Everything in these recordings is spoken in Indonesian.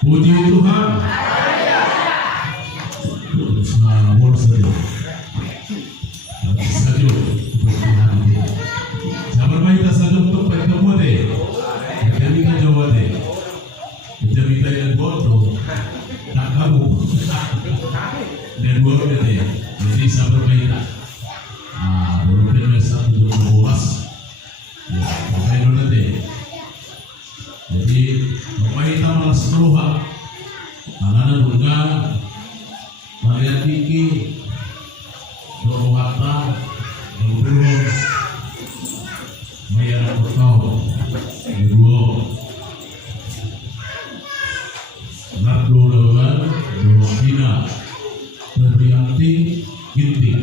Puji Tuhan. Sabar baik saja untuk bertemu deh. Kami kan Jawa deh. Jadi kita yang bodoh, tak kamu dan bodoh deh. Jadi sabar baik. Baru dia satu berbuas. Ya, pakai dulu deh. Jadi pemain malas keluar, anak-anak juga melihat tinggi, berwata, berburung, bayar kau, berdua, nardo lawan, dua bina, berdianti, ginting.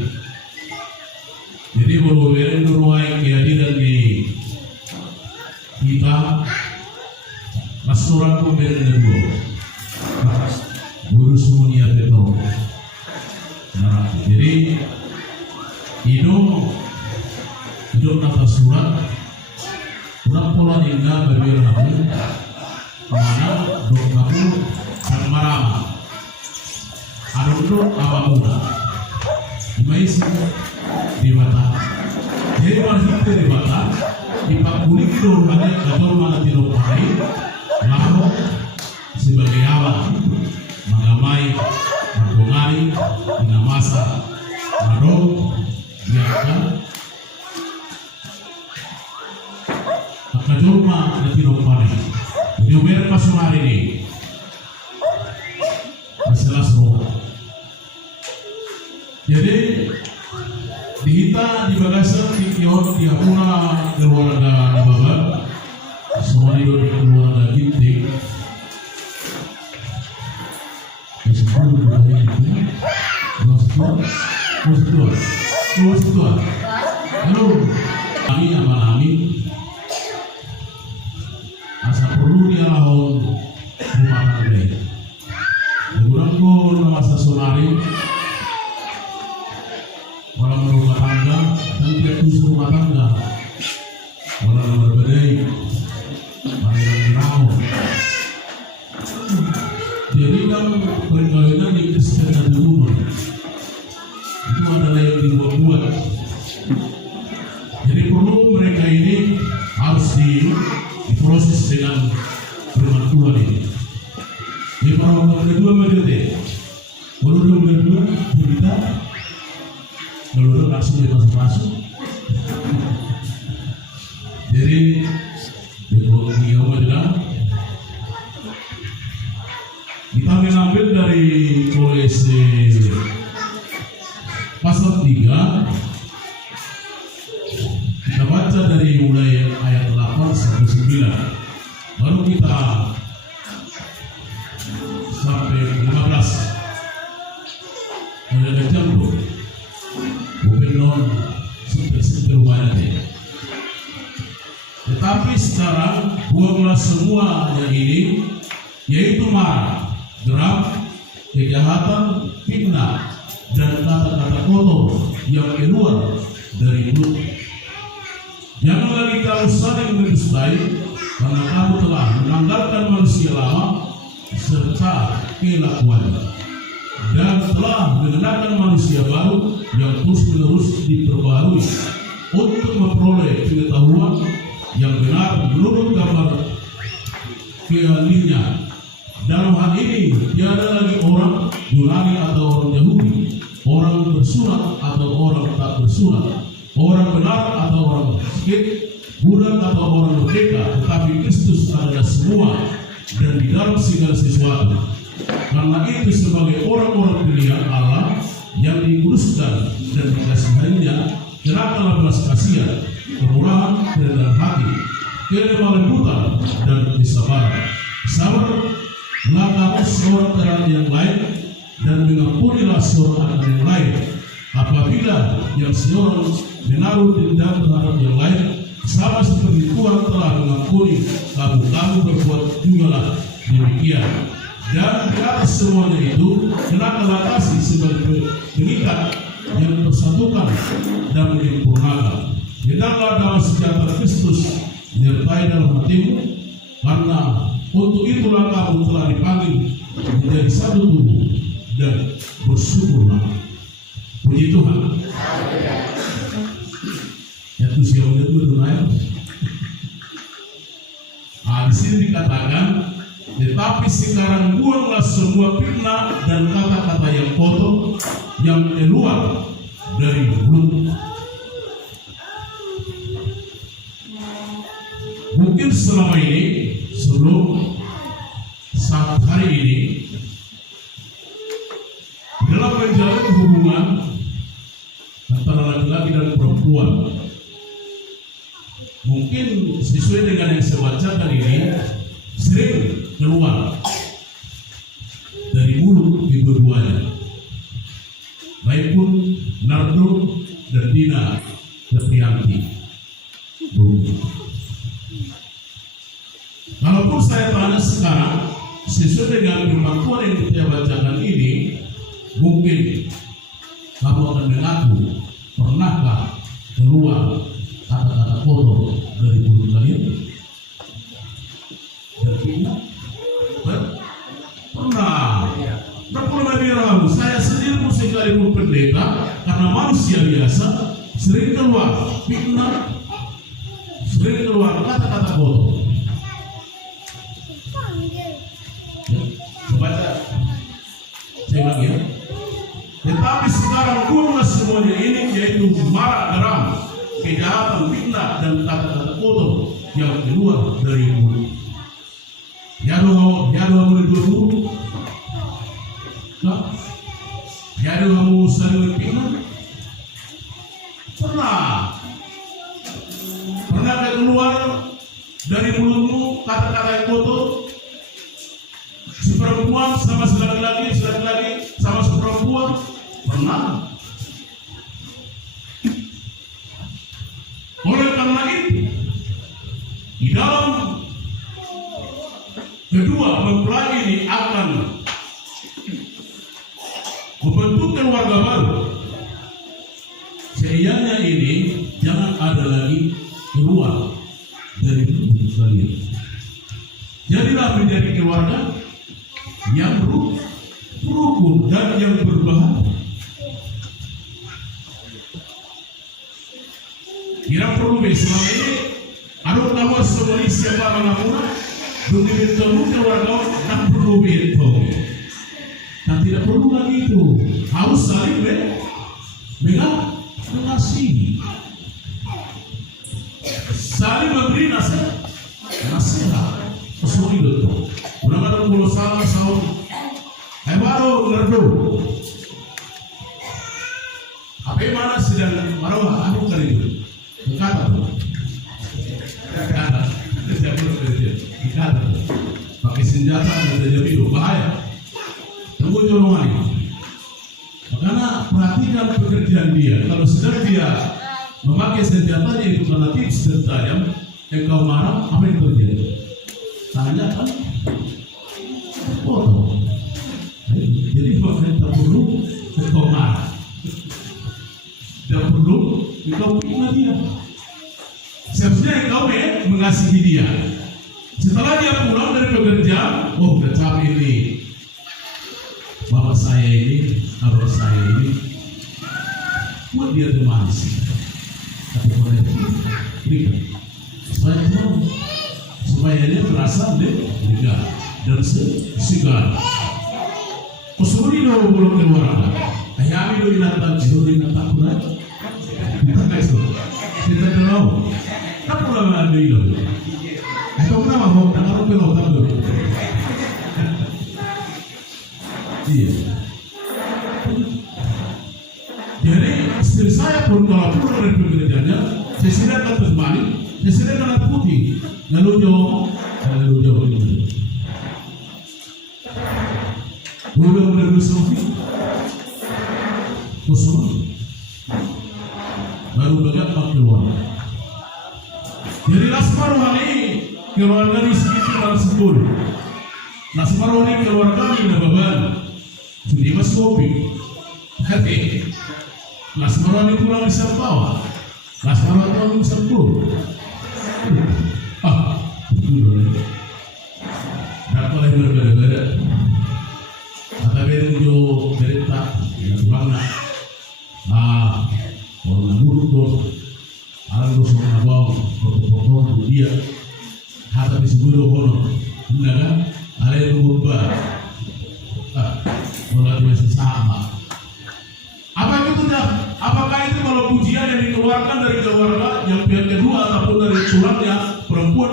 Jadi berbeda ruang kehadiran di kita. Masuran pemberian kedua, guru semuanya betul. Nah, jadi hidup atas surat, kurang pola hingga berbeda aku, mana dok aku dan marah, ada dok apa muda, dimais di mata, jadi masih di mata, di pak kulit itu ada kacau mana tidak pakai. Lalu sebagai awal mengamai, mengongari, mengamasa, marok, biarkan akajoma dan tidak panik. Video merek pasal hari ini masalah roh. Jadi dihita di bagasan di kios di Hapuna keluarga di bawah. Semua itu keluarga ginting. Sepuluh budaya itu, Tuhan. Lalu kami amalami, asa perlu dia lahon rumah tangga. Kurangku nama sasonari, orang rumah tangga, dan dia terus rumah tangga, orang berbeda. Jadi kan perkawinan di Kristen dan rumah itu adalah yang dibuat-buat. Jadi perlu mereka ini harus diproses dengan firman Tuhan ini. Di para kedua menjadi, kalau kedua kita, kalau langsung masuk. Jadi kita mengambil dari Kolose pasal 3, kita baca dari mulai ayat 8 sampai 9, baru kita sampai 15. Ada campur, bukan non seperti rumahnya. Tetapi sekarang buanglah semua yang ini, yaitu marah, geram, kejahatan, fitnah, dan kata-kata kotor yang keluar dari mulut. Jangan lagi kamu saling mendustai, karena kamu telah menanggalkan manusia lama serta kelakuannya, dan telah mengenakan manusia baru yang terus-menerus diperbarui untuk memperoleh pengetahuan yang benar menurut gambar keahliannya. Dalam hal ini tiada lagi orang Yunani atau orang Yahudi, orang bersunat atau orang tak bersunat, orang benar atau orang miskin, budak atau orang merdeka, tetapi Kristus adalah semua dan di dalam segala sesuatu. Karena itu sebagai orang-orang pilihan Allah yang dikuduskan dan dikasihinya, kenakanlah belas kasihan, kemurahan, kerendahan hati, kelembutan dan kesabaran. Sabar belakang seorang terhadap yang lain dan mengampunilah seorang akan yang lain. Apabila yang seorang menaruh dendam terhadap yang lain, sama seperti Tuhan telah mengampuni kamu berbuat jugalah demikian. Dan di atas semuanya itu kenakanlah kasih sebagai pengikat yang bersatukan dan menyempurnakan. Hendaklah damai sejahtera Kristus menyertai dalam hatimu, karena untuk itulah kamu telah dipanggil menjadi satu tubuh, dan bersyukurlah. Puji Tuhan. Ya tuh siapa itu dunia. Di sini dikatakan, tetapi sekarang buanglah semua fitnah dan kata-kata yang kotor yang keluar dari mulut. Mungkin selama ini, sebelum saat hari ini, dalam menjalin hubungan antara laki-laki dan perempuan, mungkin sesuai dengan yang saya bacakan ini, sering keluar dari mulut kedua-duanya, baik pun Nardo dan Dina Terpianti. Kalaupun saya tanya sekarang, sesuai dengan firman Tuhan yang kita bacakan ini, mungkin kamu akan mengaku, pernahkah keluar kata-kata kotor dari mulut kalian? Pernah. Pernah diramu. Saya sendiri pun sekalipun pendeta, karena manusia biasa, sering keluar fitnah, sering keluar kata-kata kotor. Baca, saya ulang ya. Tetapi sekarang buanglah semuanya ini, yaitu marah, geram, kejahatan, fitnah, dan kata-kata kotor yang keluar dari mulut. Yado kamu dulu, yado kamu saling fitnah. Pernah keluar dari mulutmu kata-kata yang kotor? Si perempuan sama si laki-laki sama si perempuan pernah. Oleh karena itu, di dalam kedua mempelai ini akan membentuk keluarga baru. Sehingga ini jangan ada lagi keluar dari mulut kalian. Jadilah menjadi keluarga yang rukun dan yang berbahagia. Kira perlu selama ini ada nama semua siapa namanya dunia bertemu keluarga dan perlu bertemu. Dan tidak perlu lagi itu, harus saling mengasihi, saling memberi nasihat. Semua itu. Orang-orang pulau salah sahur, baru ngerdo. Apa mana sedang marah? Aku kali itu. Kata tu, kata, pakai senjata dan jadi bahaya. Tunggu jorong ini. Karena perhatikan pekerjaan dia. Kalau sedang dia memakai senjatanya itu relatif tajam, engkau marah, apa yang terjadi? Tanya kan? Foto. Jadi tak perlu engkau marah. Tidak perlu engkau fitnah dia. Seharusnya engkau mengasihi dia. Setelah dia pulang dari pekerjaan, oh udah capek ini. Bapak saya ini, abang saya ini, buat dia termanis. Tapi kalau ini kan, supaya dia merasa lega dan segar. Kusuri dulu belum keluar. Ayami dulu inatan, dulu inatan kurang. Kita guys tuh, kita tahu. Tak pula mengambil dulu. Kau kenapa mau dengar pelot dulu? Iya. Jadi istri saya pun kalau pulang dari pekerjaannya, saya sediakan temani, saya sediakan air putih, lalu jauh ini. Udah selfie, kosong, baru bagian keluar. Jadi Lasmar Rohani keluarga di sekitar sepuluh. Lasmar Rohani keluarga di Nababan. Jadi mas kopi. Hati. Lasmar Rohani pulang di Sampawa. Lasmar Rohani di sepuluh. Tak boleh berbeda-beda. Kata berenjo berita yang bangga. Orang buruk tuh. Alam dosa nabaw, potong dia. Harta disebut hono. Benar kan? Ada yang berubah. Mulai biasa sama. Apa itu dah? Apakah itu kalau pujian yang dikeluarkan dari keluarga yang pihak kedua ataupun dari tulangnya perempuan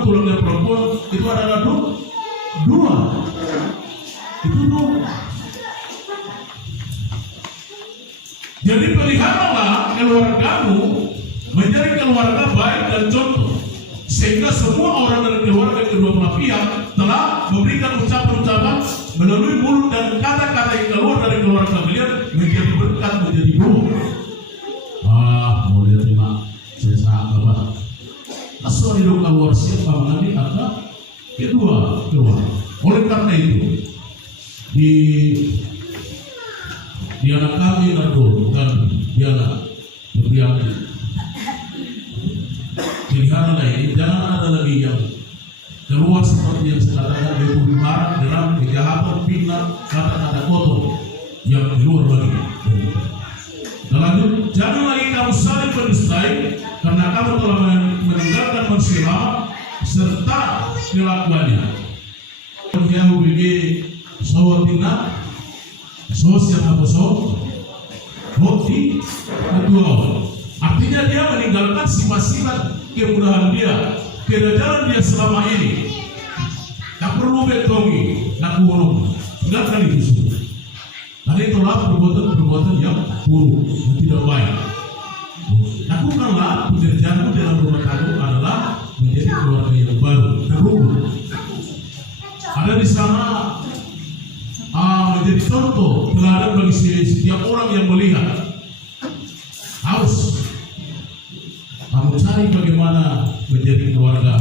itu adalah dua. Itu dua. Jadi peliharalah keluargamu menjadi keluarga baik dan contoh, sehingga semua orang dari keluarga kedua belah pihak telah memberikan ucapan-ucapan melalui mulut dan kata-kata yang keluar dari keluarga kalian menjadi berkat, menjadi buah. Boleh terima sesaat bapak. Asal hidup keluar siapa mengambil ada kedua keluar. Oleh karena itu di anak kami Nardo dan Diana Debriani pelihara ini jangan ada lagi yang keluar seperti yang saya katakan dari marah, geram, kejahatan, fitnah, kata-kata kotor yang keluar lagi. Lanjut, jangan lagi kamu saling berdustai karena kamu telah meninggalkan manusia lama serta kelakuannya. Yang begini sawatina sosial atau bukti kedua, artinya dia meninggalkan sifat-sifat kemudahan dia, kejajaran dia selama ini. Tak perlu betongi, tak kurung, tinggalkan itu semua. Karena itulah perbuatan-perbuatan yang buruk, yang tidak baik. Lakukanlah pekerjaanmu dalam rumah tangga adalah menjadi keluarga yang baru, terhubung. Ada di sana menjadi contoh teladan bagi setiap orang yang melihat. Harus kamu cari bagaimana menjadi keluarga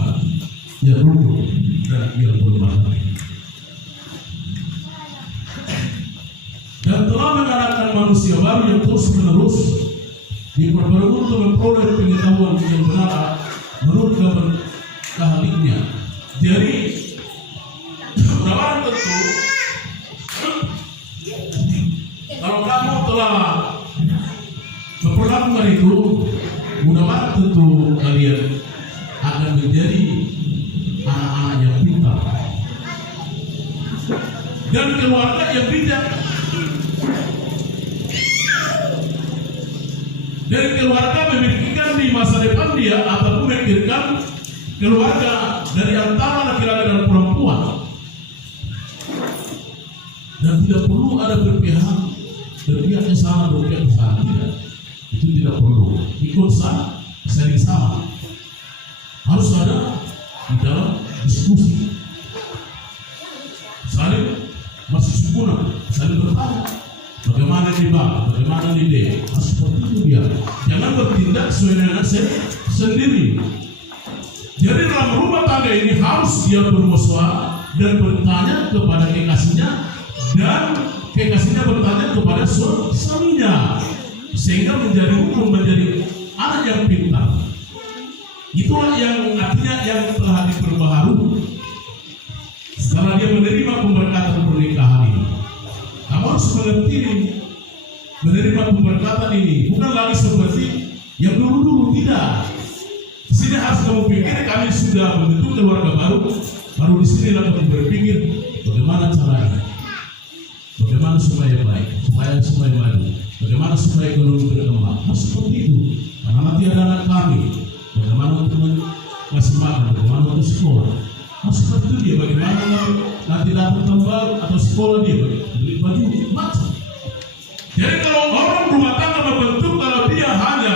yang rukun dan yang berbahagia. Dan telah mengadakan manusia baru yang terus menerus diperbarui untuk memperoleh pengetahuan yang benar menurut keahliannya. Jadi barang tentu kalau kamu telah memperlakukan itu, mudah-mudahan tentu kalian akan menjadi anak-anak yang pintar dan keluarga yang bijak. Dari keluarga memikirkan di masa depan dia ataupun memikirkan keluarga dari antara laki-laki dan perempuan. Dan tidak perlu ada berpihak ke sana, berpihak ke sana, tidak. Itu tidak perlu. Ikut sama, sering sama. Harus ada di dalam diskusi. Saling masih sempurna, saling bertanya. Bagaimana di bang, bagaimana di D, seperti itu dia. Jangan bertindak sesuai dengan sendiri. Jadi dalam rumah tangga ini harus dia bermusyawarah dan bertanya kepada kekasihnya dan kekasihnya bertanya kepada suaminya, sehingga menjadi hukum, menjadi anak yang pintar. Itulah yang artinya yang telah diperbaharui setelah dia menerima pemberkatan pernikahan ini. Kamu harus mengerti menerima pemberkatan ini bukan lagi seperti yang dulu-dulu, tidak. Di sini harus kamu pikir kami sudah membentuk keluarga baru di sini lah kamu berpikir bagaimana caranya, bagaimana supaya baik, supaya maju, bagaimana supaya ekonomi berkembang. Harus seperti itu. Karena nanti ada anak kami, bagaimana untuk ngasih makan, bagaimana untuk sekolah. Harus seperti itu dia. Bagaimana nanti datang tempat atau sekolah dia beli baju macam. Jadi kalau orang rumah tangga membentuk, kalau dia hanya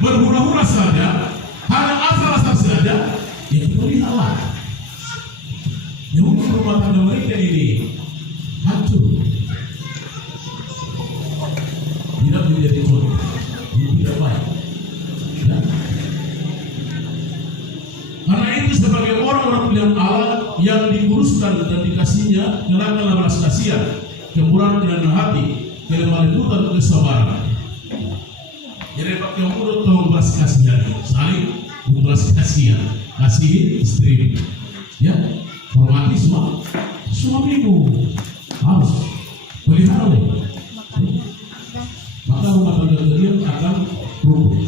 berhura-hura saja, hanya asal-asal saja, ya kita lihatlah. Ya mungkin rumah tangga mereka ini hancur, tidak menjadi contoh, tidak baik. Ya. sebagai orang-orang pilihan Allah yang dikuruskan dan dikasihnya kenakan belas kasihan, kemurahan dan hati, kelemah lembutan, kesabaran. Jadi pakai mulut kau belas kasihan, saling belas kasihan, kasih istri, ya, hormati semua suamimu, harus pelihara, maka rumah tangga kalian akan rukun.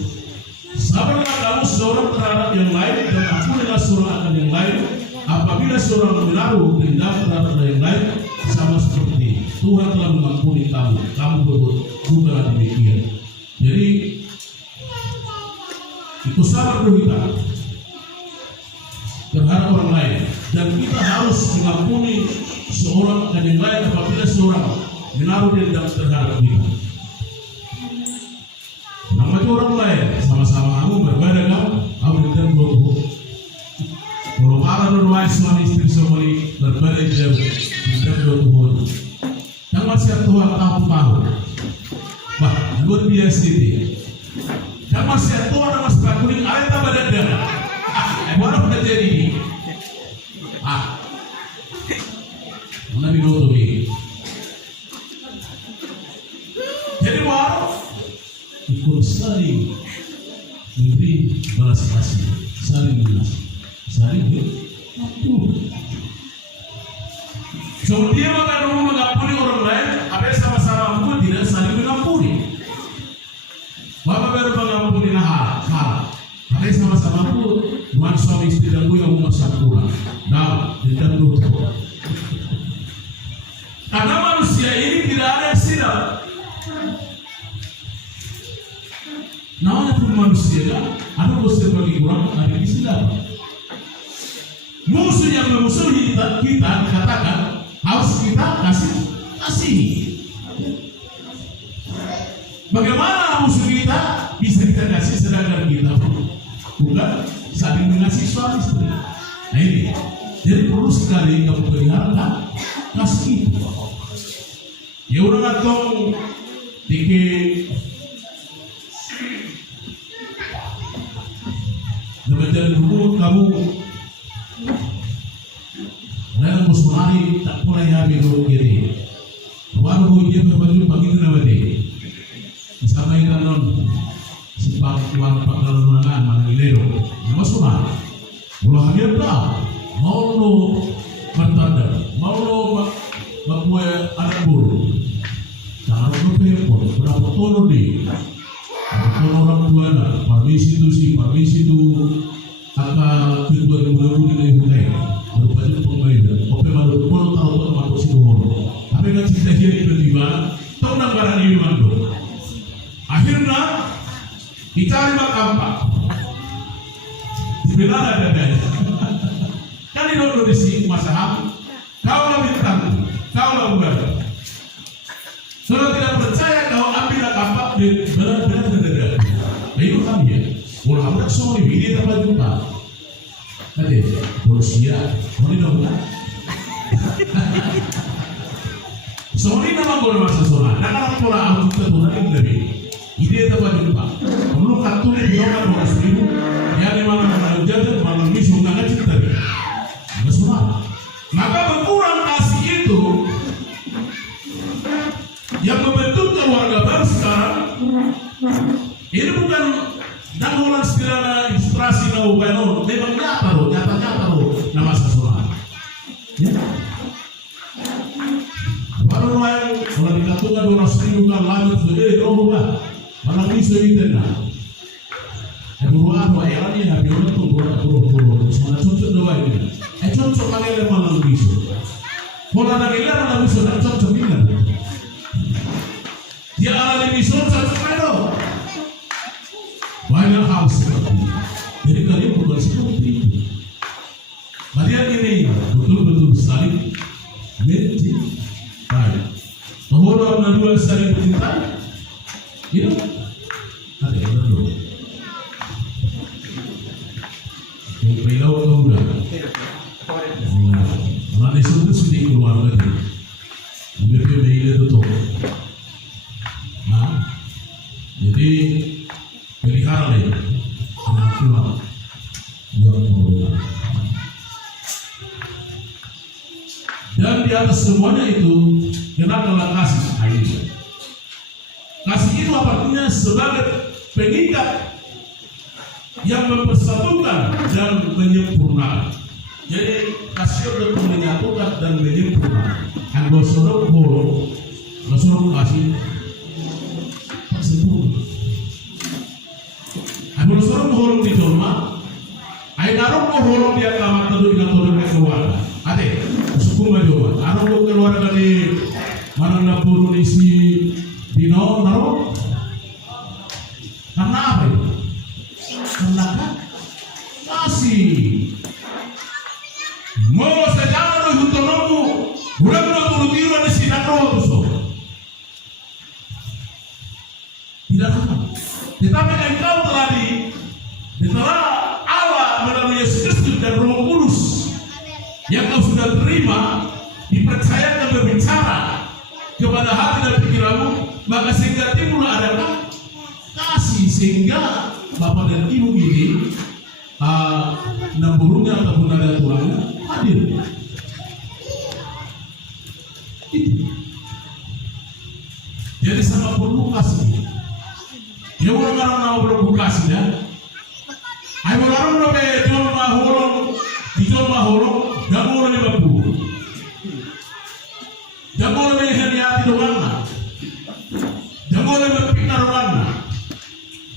Sabarlah kamu seorang terhadap yang lain dan ampunilah seorang akan yang lain. Apabila seorang menaruh dendam terhadap yang lain, sama seperti Tuhan telah mengampuni kamu, kamu berbuat juga demikian. Jadi itu sabar kita terhadap orang lain, dan kita harus mengampuni seorang akan yang lain apabila seorang menaruh dendam terhadap kita. Namanya orang lain sama-sama kamu berbeda kan, kamu dendam dulu. Kalau marah dan suami istri semua ini berbeda jauh, dendam dulu. Dan masih Tuhan tahu, bah luar biasa ini. Dan masih Tuhan nama sepak kuning ada tambah dendam. Mana pernah jadi ini? Mana bido tu ni? Jadi baru ikut saling memberi balas kasih, saling mengasihi, saling berbagi. So dia makan mengampuni orang lain, apa sama-sama pun tidak saling mengampuni. Bapak baru mengampuni hal, apa sama-sama pun bukan suami istri dan yang memasak pulang. Nah, tidak dulu. Karena manusia ini tidak ada yang silap. Namanya pun manusia kan, ada bosnya bagi kurang, ada yang silap. Musuh yang memusuhi kita dikatakan harus kita kasih. Bagaimana musuh kita bisa kita kasih sedangkan kita bukan saling mengasihi suami istri. Nah ini, jadi perlu sekali kamu pelihara kasih. Ya udah atau dikit demikian dulu kamu dalam musuh hari tak mulai habis dulu kiri. Walau dia berbaju pagi itu nama dia. Sama yang non simpan uang pak lalu nangan mana ilero. Nama sunnah. Mula hadir dah. Mau lo bertanda, mau lo membuat anak buru. Jangan lupa telepon. Berapa tono di? Tono orang tua nak. Permisi itu akan kedua ribu di mulai. Berubah pemain. Oke malu pun tahu tu masuk situ mulu. Apa yang cerita dia tiba-tiba tahu nak barang ini mandu. Akhirnya dicari makampak. Sebenarnya ada daya. Kan di dulu di sini masalah. Kau lah bintang, kau lah bukan. Kalau tidak percaya kau ambil kampak benar-benar tidak. Itu kami ya. Kalau kamu sorry, ini dapat jumpa. Tadi, Rusia, mau dong kan? Sorry nama gue masa soal. Nak pola aku tertular ini lebih. Ide dapat jumpa. Perlu kartu di nomor 200.000. Ya di mana jadi malam ini sudah nggak cerita. Semua. Maka berkurang kasih itu yang membentuk keluarga baru sekarang. Ini bukan danggulan sekiranya ilustrasi naubano, memang nyata loh, nama seseorang. Ya. Baru lain kalau dikatakan 200.000 kan lanjut sudah berubah, malah bisa ditenda. Beruang ayam ni habis itu buru, semua cocok doa ini. Cocok mana yang malah bisa. Kalau ada yang malah bisa, cocok ini. Dia ada di bisa cocok mana? Banyak hal seperti ini. Jadi kalian bukan seperti itu. Kalian ini betul-betul saling mencintai. Orang dua saling mencintai. Itu ada yang betul. Beliau kau dah. Mana itu sudah keluar lagi. Mereka beliau itu tu. Nah, jadi pelihara lagi. Kenapa? Yang mau atas semuanya itu kenakanlah kasih. Kasih itu artinya sebagai pengikat yang mempersatukan dan menyempurnakan. Jadi kasih itu menyatukan dan menyempurnakan. Anggo sorok bolo, sorok kasih sempurna. Anggo sorok bolo di jorma, ay naruh bolo dia kamar tadu ina tadu keluarga. Ade, suku majoba. Naruh keluarga di mana napuru di si Bino naruh. Karena apa itu? Karena kasih. Mau sejarah lo hutonomu, bulan lo turutiru ada sinar lo tuh. Tidak apa. Tetapi engkau telah Allah melalui Yesus Kristus dan Roh Kudus yang kau sudah terima, dipercayakan berbicara kepada hati dan pikiranmu, maka sehingga timbul adalah kasih, sehingga Bapak dan Ibu ini namburunya ataupun ada tuanya hadir. Itu. Jadi sama perlu kasih. Ya orang-orang mau perlu kasih ya. Ayo orang mau jual mahulong, dijual mahulong, gak mau lebih bagus. Gak mau lebih hati-hati doang. Gak mau lebih pintar doang.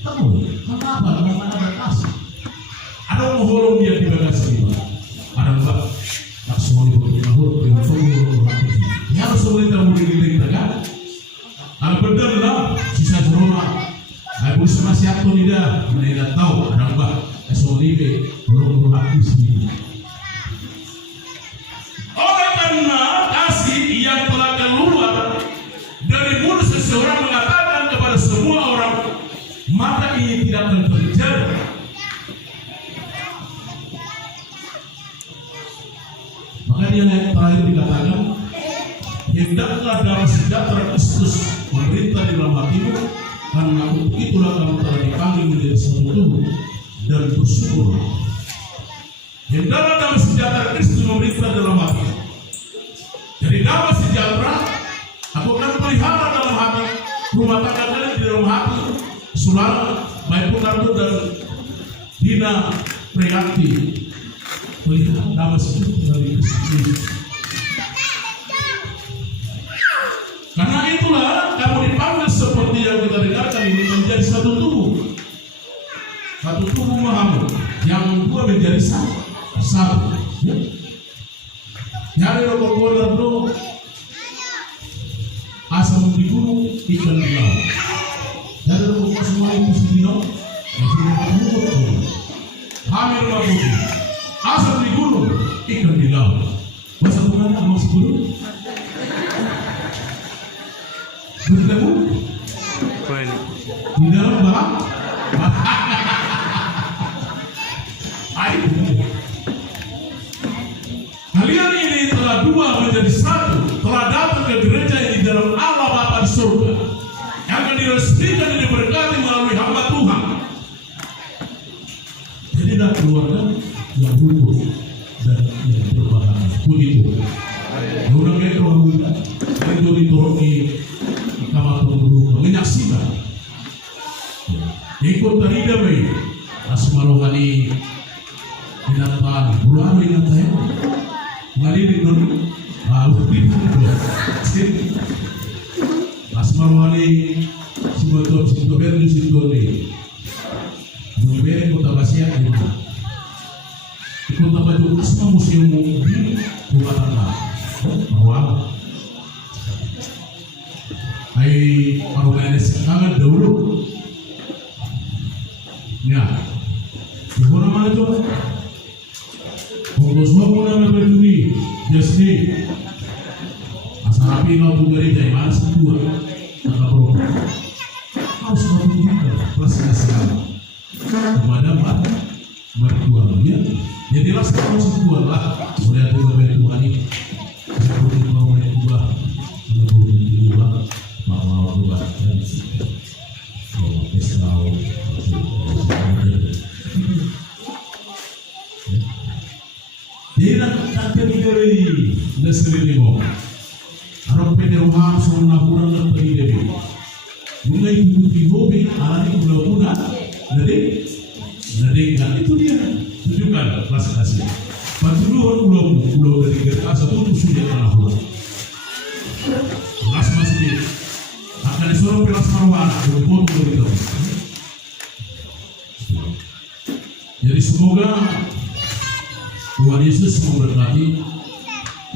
Tahu? Kenapa? Karena ada kasih. Ada mahulong dia di bagasi. Ada enggak? Tak semua dibuat mahulong dengan mahulong. Ya harus boleh tahu diri kita kan? Kalau benar lah, sisa joroma. Aku masih aktor tidak, mereka tahu ada enggak? Esolibe belum habis ini. Oleh karena kasih yang telah keluar dari mulut seseorang mengatakan kepada semua orang, maka ini tidak akan terjadi. Makanya yang terakhir dikatakan, hendaklah damai sejahtera Kristus memerintah di dalam hatimu, karena untuk itulah kamu telah dipanggil menjadi satu tubuh dan bersyukur. Hendaklah damai sejahtera Kristus memerintah dalam hati. Jadi damai sejahtera aku akan pelihara dalam hati, rumah tangga kalian di dalam hati, saudara, baik Punardo dan Dina Priyanti, pelihara damai sejahtera dari Kristus. Karena itulah kamu dipanggil seperti yang kita dengarkan ini menjadi satu tubuh. Satu tubuh Muhammad yang dua menjadi satu. Nyari rokok bola bro, asam di gunung ikan di laut. Nyari rokok semua itu di gunung, hamil mabuk, asam di gunung ikan di laut. Masa bukan sama si gunung? Bertemu? Di dalam barang? Kalian ini telah dua menjadi satu, telah datang ke gereja ini di dalam Allah Bapa di surga, yang akan diresmikan dan diberkati melalui hamba Tuhan. Jadi dah keluarga yang rukun dan yang berbahagia. Begitu. Orang itu orang itu diturunkan kamar tunggu menyaksikan. Ikut tadi damai asmarohani binatang buruan binatang ngaliri dulu lalu asmarohani siboto berdu sitone beri kota Basia itu kota Batu asma museum di Bumatana awal ay organisasi sangat dahulu ya ibu nama itu fokus bangunan berdiri jadi asal api mau bugari dari mana semua tak perlu harus juga klasifikasi kepada mertua dia jadilah sekarang semua lah sudah ada beberapa ini seperti mau mertua bahwa berubah dan Islam tidak tak terjadi Nesri mo. Arok peneruham sona kurang dan pergi dewi. Bunga itu hobi alani pula nade kan itu dia tunjukkan rasa kasih. Patuluan pulau dari kertas itu sudah kalah pulau. Kelas masjid akan disuruh kelas marwana untuk itu. Jadi semoga Tuhan Yesus memberkati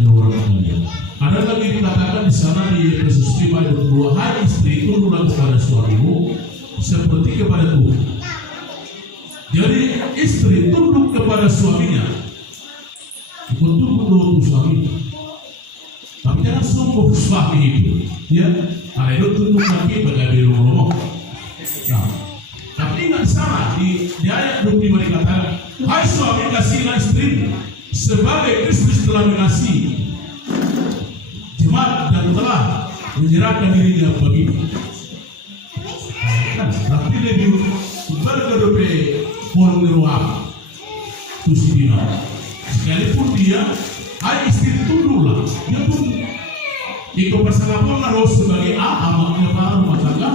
orang kalian. Ada lagi dikatakan di sana di Efesus 5 ayat 2, hai istri tunduklah kepada suamimu seperti kepada Tuhan. Jadi istri tunduk kepada suaminya, ikut tunduk suami. Tapi jangan sombong suami itu, ya. Ada itu tunduk lagi bagi rumah. Nah, tapi ingat sama di ayat 25 dikatakan, hai suami kasihlah istri sebagai Kristus telah mengasihi jemaat dan telah menyerahkan dirinya baginya. Tapi lebih berkedope polong ruang tusidina. Sekalipun dia, hai istri tunduklah, dia tunduk. Ikut bersama harus sebagai amat kepala rumah tangga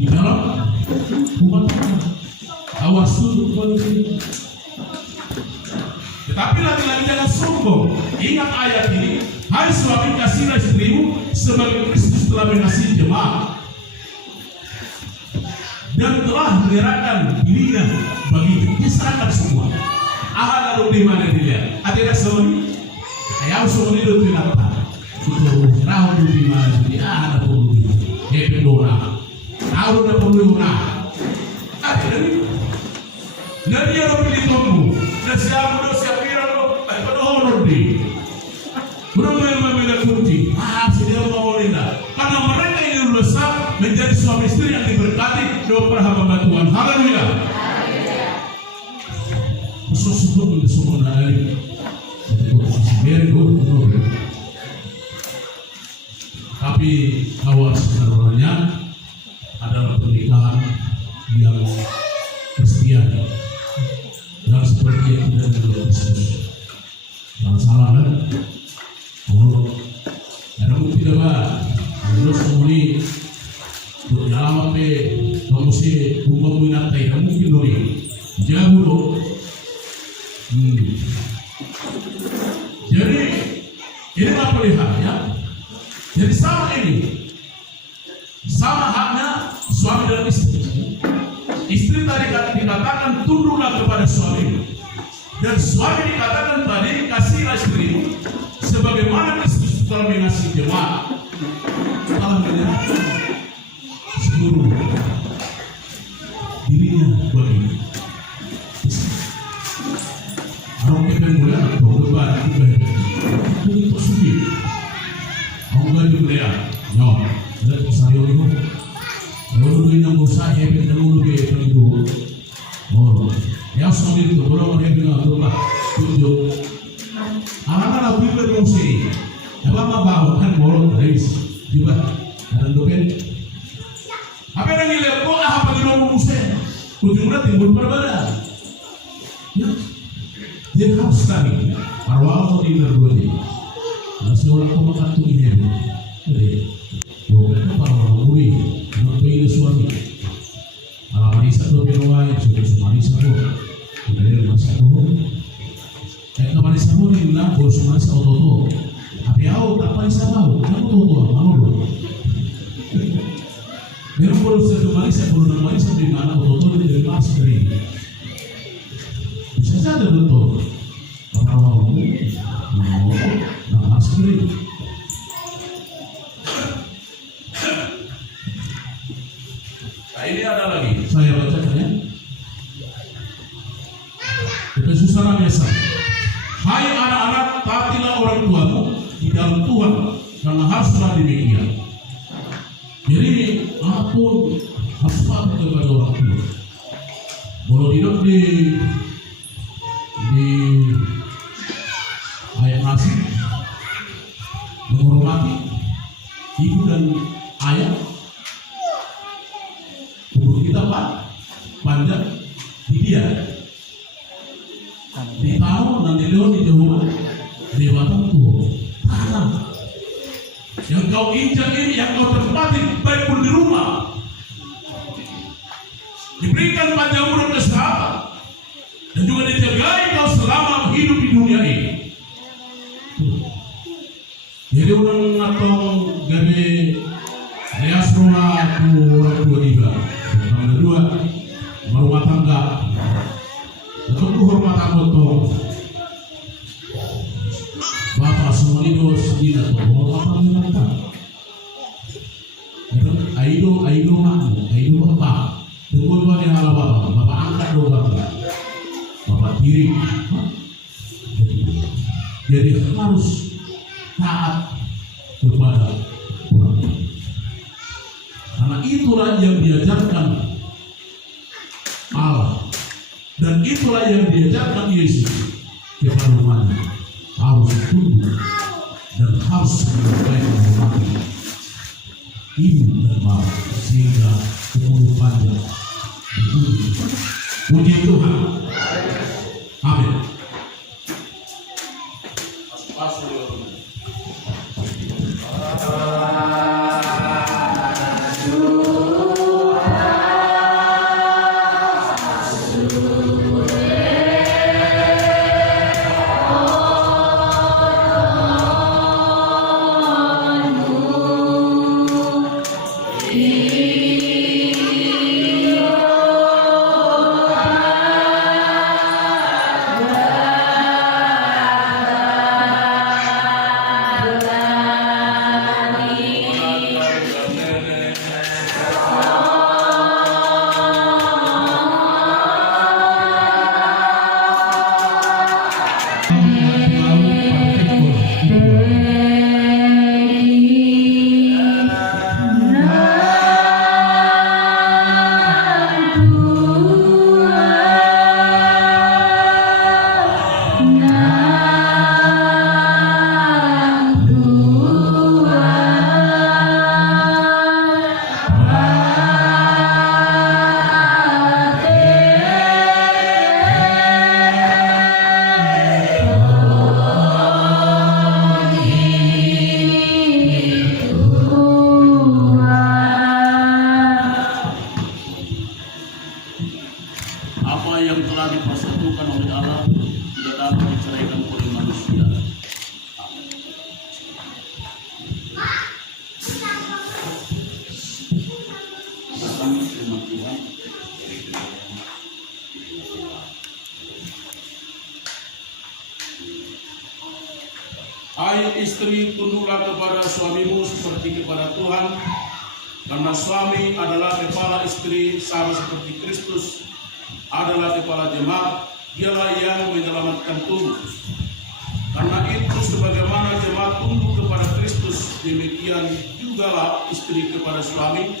di dalam rumah tangga. Awas tunduk bagi. Tetapi lagi-lagi jangan sombong. Ingat ayat ini, hai suami kasihlah istrimu sebagai Kristus telah mengasihi jemaat dan telah menyerahkan dirinya baginya. Dia serahkan semua. Aha lalu di mana dia? Ada suami? Ayah suami itu tidak tahu. Itu rahu di mana dia? Ada perlu dia. Pendona. Tahu ada perlu dia. Ada ni. Nabi yang pilih tunggu. Dan siapa kira lo? Penuh di. Belum memilih kunci. Sudah mau linda. Karena mereka ini berusaha menjadi suami istri yang diberkati doa hamba Tuhan. Haleluya. Sesuatu yang semua dari very good. Tapi awas sebenarnya adalah pernikahan yang Kristian dan seperti yang tidak ada Kristus. Jangan salah kan? Oh, ada bukti dah. Terus kemudian berjalan apa? Kamu sih bukan minatai, kamu mungkin dori. Jangan dulu. Jadi ini apa lihat ya? Jadi sama ini, sama haknya suami dan istri. Istri tadi dikatakan tunduklah kepada suami, dan suami dikatakan tadi kasihlah istri sebagaimana Kristus telah mengasihi jemaat, telah menyerahkan seluruh dirinya bagi orang kita mulia atau lebar juga untuk suci. Orang kita mulia, no, ada sayur itu. Lalu yang berusaha hebat dan lalu dia itu, oh, yang suami itu belum hebat dengan berubah tunjuk. Anak-anak lebih berfungsi. Apa bawa kan bolong terus juga ada dopen. Apa yang dilihat kok apa di rumah musuh? Ujungnya timbul perbedaan. Ya. Dia harus sekali arwah atau inner body. Nasi orang kau makan tuh ini, jadi, doa para orang murid, orang tua suami. Kalau marisa tuh beruai, sudah marisa tuh, sudah ada marisa tuh. Kalau marisa tuh di mana, bos marisa auto. Tapi aku tak marisa tahu, kamu tahu tuh apa lo? Dia baru satu marisa, baru marisa di mana auto dari mas dari. Bisa saja betul. Orang mau nak asli. Nah ini ada lagi, saya bacakan ya. Efesus 6 ayat 1. Hai anak-anak, taatilah orang tuamu di dalam Tuhan, karena haruslah demikian. Jadi anak pun harus taat kepada orang tua. Kalau tidak di ayat nasi menghormati ibu dan ayah, umur kita panjang di dia di tahun dan di leon di jauh di batang tuh tanah yang kau injak ini, yang kau tempati, baik pun di rumah, diberikan panjang umur kesehatan dan juga dijagai kau selama hidup di dunia ini. Jadi orang ngatong gabe rias rumah aku orang tua tiga, yang kedua rumah tangga, untuk hormat anggota bapak semua itu sedih atau apa mereka. Aido bapak, tunggu yang ala bapak angkat dua bapak kiri. Jadi harus taat kepada orang tua. Karena itulah yang diajarkan Allah dan itulah yang diajarkan Yesus kepada umatnya. Harus tunduk dan harus menghormati ibu dan bapak sehingga umur panjang diuji. Puji Tuhan. Amin. Hai istri, tunduklah kepada suamimu seperti kepada Tuhan, karena suami adalah kepala istri sama seperti Kristus adalah kepala jemaat, dialah yang menyelamatkan tubuh. Karena itu sebagaimana jemaat tunduk kepada Kristus, demikian jugalah istri kepada suami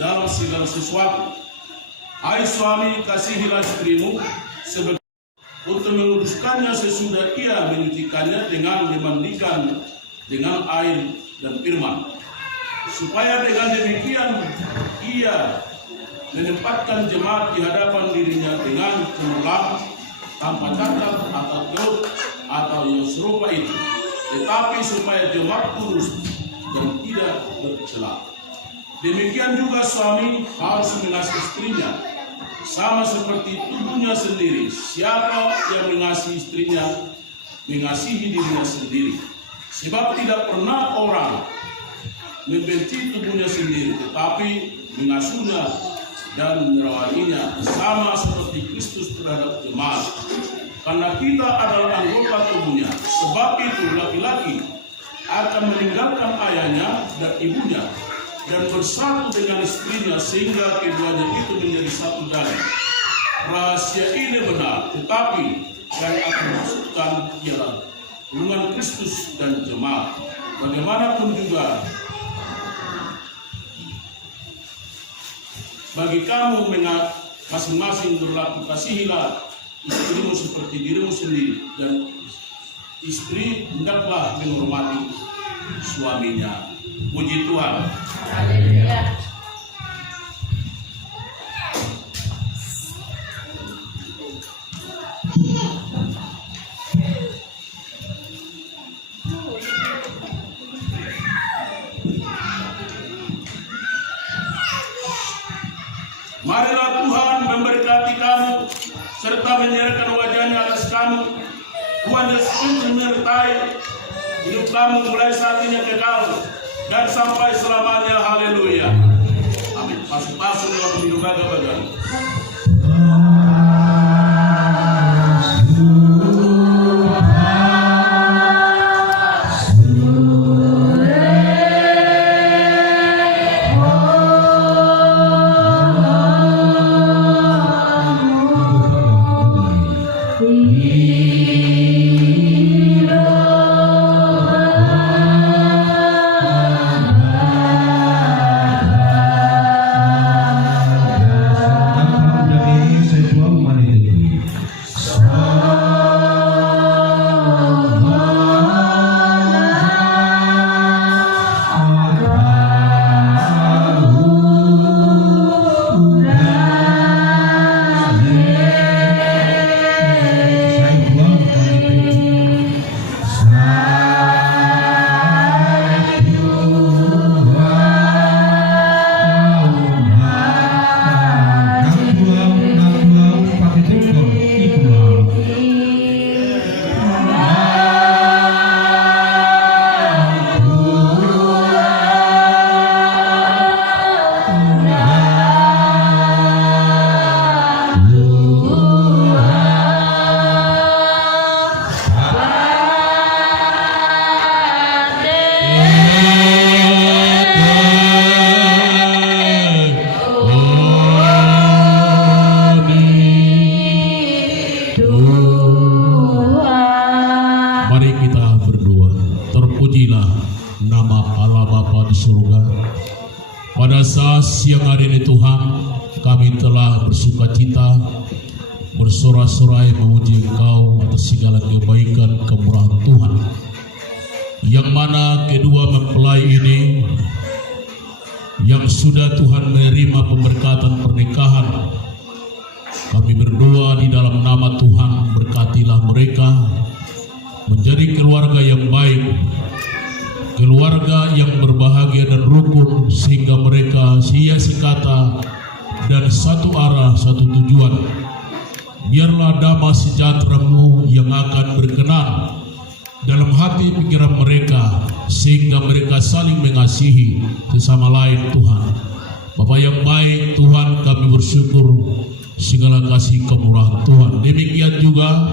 dalam segala sesuatu. Hai suami, kasihilah istrimu sebagai untuk menguduskannya sesudah ia menyucikannya dengan dimandikan dengan air dan firman, supaya dengan demikian ia menempatkan jemaat di hadapan dirinya dengan cemerlang, tanpa cacat atau gelap atau yang serupa itu, tetapi supaya jemaat kudus dan tidak bercela. Demikian juga suami harus mengasihi istrinya sama seperti tubuhnya sendiri. Siapa yang mengasihi istrinya, mengasihi dirinya sendiri. Sebab tidak pernah orang membenci tubuhnya sendiri, tetapi mengasuhnya dan merawatinya, sama seperti Kristus terhadap jemaat. Karena kita adalah anggota tubuhnya. Sebab itu laki-laki akan meninggalkan ayahnya dan ibunya dan bersatu dengan istrinya, sehingga keduanya itu menjadi satu daging. Rahasia ini benar, tetapi yang akan maksudkan ialah hubungan Kristus dan jemaat. Bagaimanapun juga bagi kamu masing-masing berlaku, kasihilah istrimu seperti dirimu sendiri, dan istri hendaklah menghormati suaminya. Puji Tuhan. Haleluya. tetap menyerahkan wajahnya atas kamu. Tuhan Yesus menyertai hidup kamu mulai saat ini kekal dan sampai selamanya. Haleluya. Amin. Masuk-masuk dalam hidup baga-baga. Pada saat siang hari ini Tuhan, kami telah bersukacita, bersorak-sorai memuji Engkau atas segala kebaikan kemurahan Tuhan. Yang mana kedua mempelai ini yang sudah Tuhan menerima pemberkatan pernikahan, kami berdoa di dalam nama Tuhan, berkatilah mereka menjadi keluarga yang baik, keluarga yang berbahagia dan rukun, sehingga mereka sia sekata dan satu arah, satu tujuan. Biarlah damai sejahtera-Mu yang akan berkenan dalam hati pikiran mereka, sehingga mereka saling mengasihi sesama lain. Tuhan Bapa yang baik, Tuhan kami bersyukur segala kasih kemurahan Tuhan. Demikian juga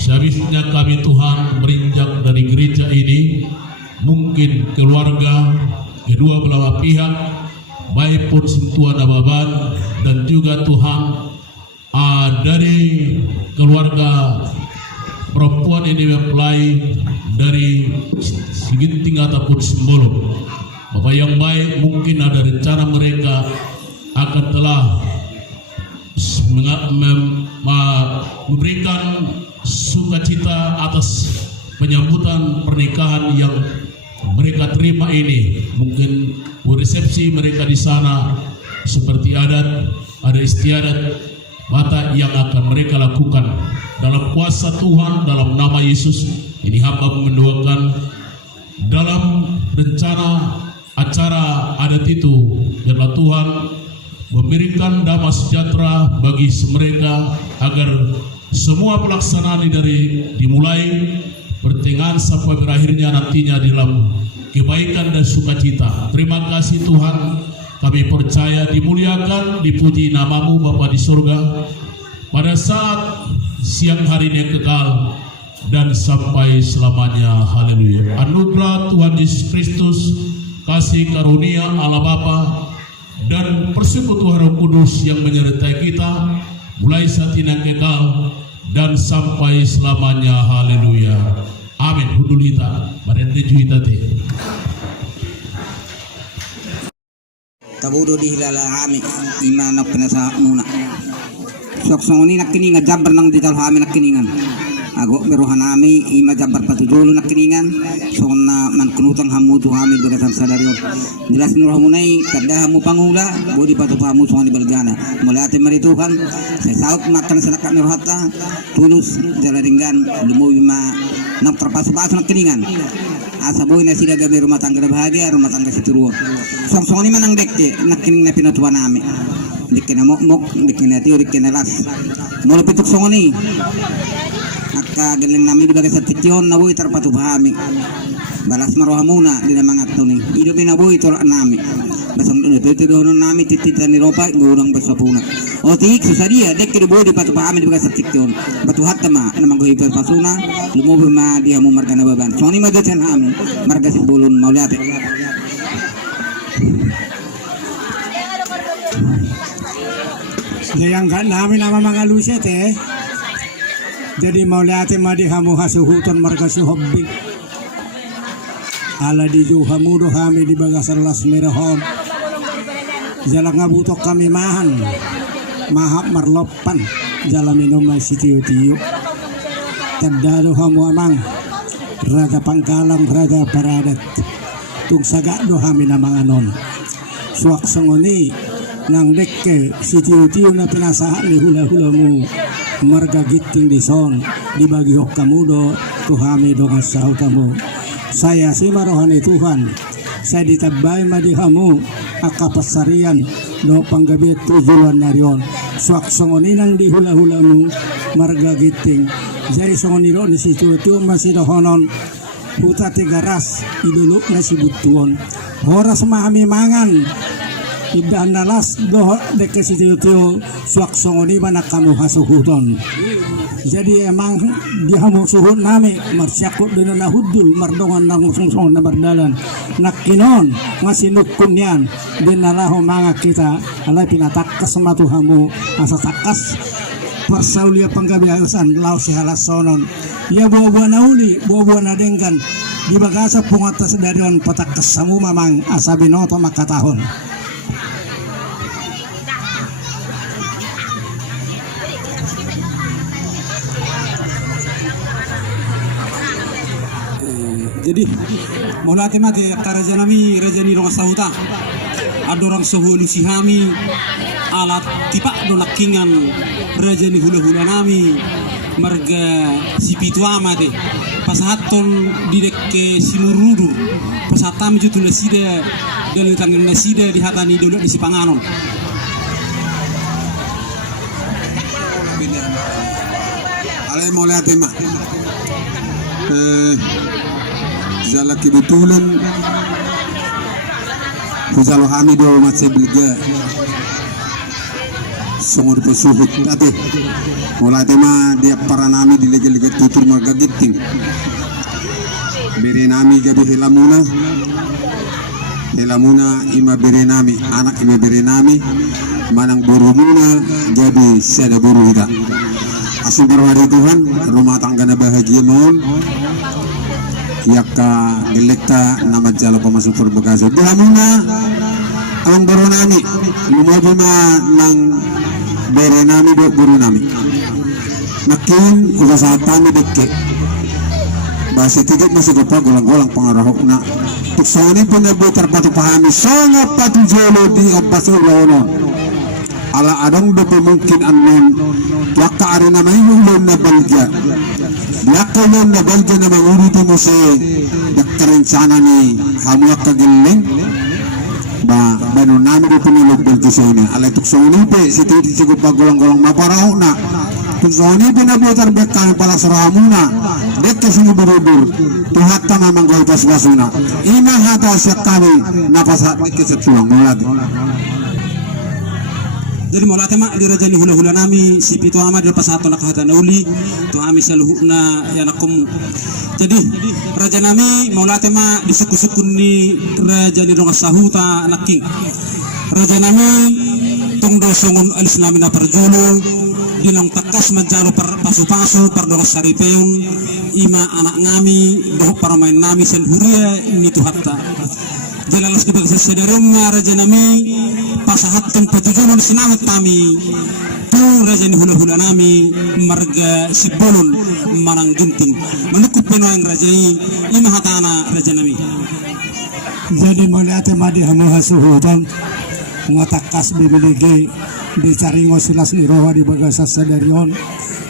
sehabisnya kami Tuhan merinjak dari gereja ini, mungkin keluarga kedua belah pihak, baik pun sentuhan ababan, dan juga Tuhan dari keluarga perempuan ini mempelai dari Siginting ataupun Simbolon. Bapak yang baik, mungkin ada rencana mereka akan telah memberikan sukacita atas penyambutan pernikahan yang mereka terima ini. Mungkin resepsi mereka di sana seperti ada istiadat Batak yang akan mereka lakukan dalam kuasa Tuhan, dalam nama Yesus. Ini hamba mendoakan dalam rencana acara adat itu, biarlah Tuhan memberikan damai sejahtera bagi mereka, agar semua pelaksanaan dari dimulai pertengahan sampai berakhirnya nantinya dalam kebaikan dan sukacita. Terima kasih Tuhan, kami percaya, dimuliakan, dipuji nama-Mu Bapa di surga pada saat siang hari ini kekal dan sampai selamanya. Haleluya. Anugerah Tuhan Yesus Kristus, kasih karunia Allah Bapa, dan persekutuan Roh Kudus yang menyertai kita mulai saat ini kekal dan sampai selamanya. Haleluya. Amin. Hudul hita, barende juhita te. Tabudo di hilala kami imana penasa muna. Sok ini nakiningan jabar nang dital kami nakiningan. Ago meruhan kami ima jabar patujulo nakiningan. So na man kunutang hamutu kami berkatan sadaryon. Jelas nurah munay kada hamu pangula bodi patupamu so ni balgana. Mulai ate maritukan sa saut makan sa kami rohata tulus jalaringgan lumuwi ma nang terpas-pas nakiningan. Asa boy na sila gabi rumah tangga na bahagia, rumah tangga si Turuan. Song-song ni manang dekte, nakining na pinatuan namin. Di kina mokmok, di kina tiyo, di kina las. Mula pituk songoni. Akka galing namin di bagai sa tikyon na buhay tarpatu bahami. Balas marohamuna di na mga to ni. Ido pinabuhi tolak nami. Basang itu doon nami tititan ni ropa ngurang basapuna. O tiik susadia dek kiri buhay di patu bahami di bagai sa tikyon. Batu hatta ma namang gohi pasuna lumobo ma dia mo marga na baban. Soni magatan hami marga si bulun mauliate. Dayang namin nama mga luset jadi mau lihat madi hamu hasuhuton marga suhobbing ala di hamu do kami di bagasar las merahom jalan ngabutok kami mahan mahap marlopan jalan minum si tiu tadado hamu amang raga pangkalang raga paradat tung saga do kami na mga non suak songoni nang dekke si tiu na pinasahan ni hula-hula mu marga giting di son dibagi hok kamu do tuhami do ngasaw kamu saya si marohani Tuhan saya ditabay madihamu akapasarian do panggabi tujuan narion suak songoni nang di hula-hula mu marga giting jadi songoni do ni si tiu masih dohonon huta tigaras iduluk na si butuon horas mahami mangan Idan nalas doh dek si tiu suak songoni manak kamu hasuhuton. Jadi emang dia mau suhut nami marsyakut dengan nahudul mardongan nang sungsong na bardalan nakinon ngasih nukunyan dinalaho mga kita alay pinatakas matuhamu asa takas persaulia panggabiasan lau si halas sonon ya buah-buah nauli buah-buah nadenggan di bagasa pungatas darion patakas samu mamang asa binoto makatahon. Jadi mula mati karaja nami raja ni rong sahuta ada orang sahulu sihami alat tipak do nakingan raja ni hula-hula nami marga si pitu amate pasahaton didek ke simurudu pasatam jutu nasida dan tangan nasida di hatani dulu di sipanganon alay mula tema Zala kebetulan Huzalo Hamid do matse bilga songor pesuhut ate mulai tema dia para nami di lega-lega tutur marga gitting bere nami gabi helamuna ima bere nami anak ima bere nami manang burumuna gabi sada buru kita asyik berhari Tuhan rumah tangga na bahagia mohon yaka gelekta nama jalo pemasuk berbagaso dihamuna ang buru nami lumobo na nang bere nami do buru nami nakin usasatami dekke basi tigat masih gopa golang-golang pengarahok na tuksoni penebutar patu pahami sangat patu jolo di obaso lawono ala adong do pemungkin anon yaka ari namay ulon na balja Yakulun na balja na manguriti mo si daktarencana ni hamuak kagiling ba banu nami do pinilog balja sini alay tuksoni pe si titi sigop pagolong-golong maparaho na tuksoni pe na buatar bekkan pala suramuna dekka sumuburudur tuhat tama manggol pas basuna ima hata siya kami napasa ikisatuang mulad. Jadi mula tema di raja ni hula-hula nami si pitu ama di lepas satu nak hata nauli tu ami saluhna ya nakum. Jadi raja nami mula tema di suku-suku ni raja ni dongas sahuta naking. Raja nami tung dosungun alis nami na perjulu dinong takas mencaro pasu-pasu pardongas saripeun ima anak ngami doh para main nami senhuria ni tu hatta. Jalalas di bagsa sederum raja nami pasahatun patujulun sinawat kami tu raja ni hula-hula nami marga sibolun manang gunting menukup penuang raja ni imahatana raja nami. Jadi melihat madi hamu hasuhutan ngatakas bibiligi dicari ngosilas niroha di bagasa sadarion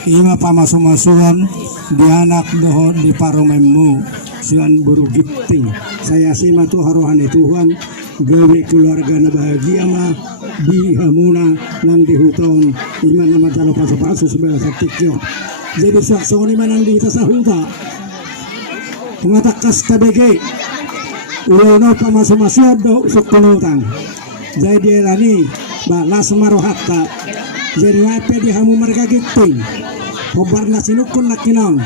ima pamasu-masuhan di anak doho di paromemu sian buru gipting saya sima tu harohani Tuhan gawe keluarga na bahagia mah di hamuna nang dihuton iman na majalo paso-paso sebelah sa tikyo. Jadi so ni manang di sa huta. Mengatakas tabege ulono pamaso-maso do sok penutan. Jadi lani balas marohatta. Jadi apa di hamu marga giting. Hobar na sinukon na kinang.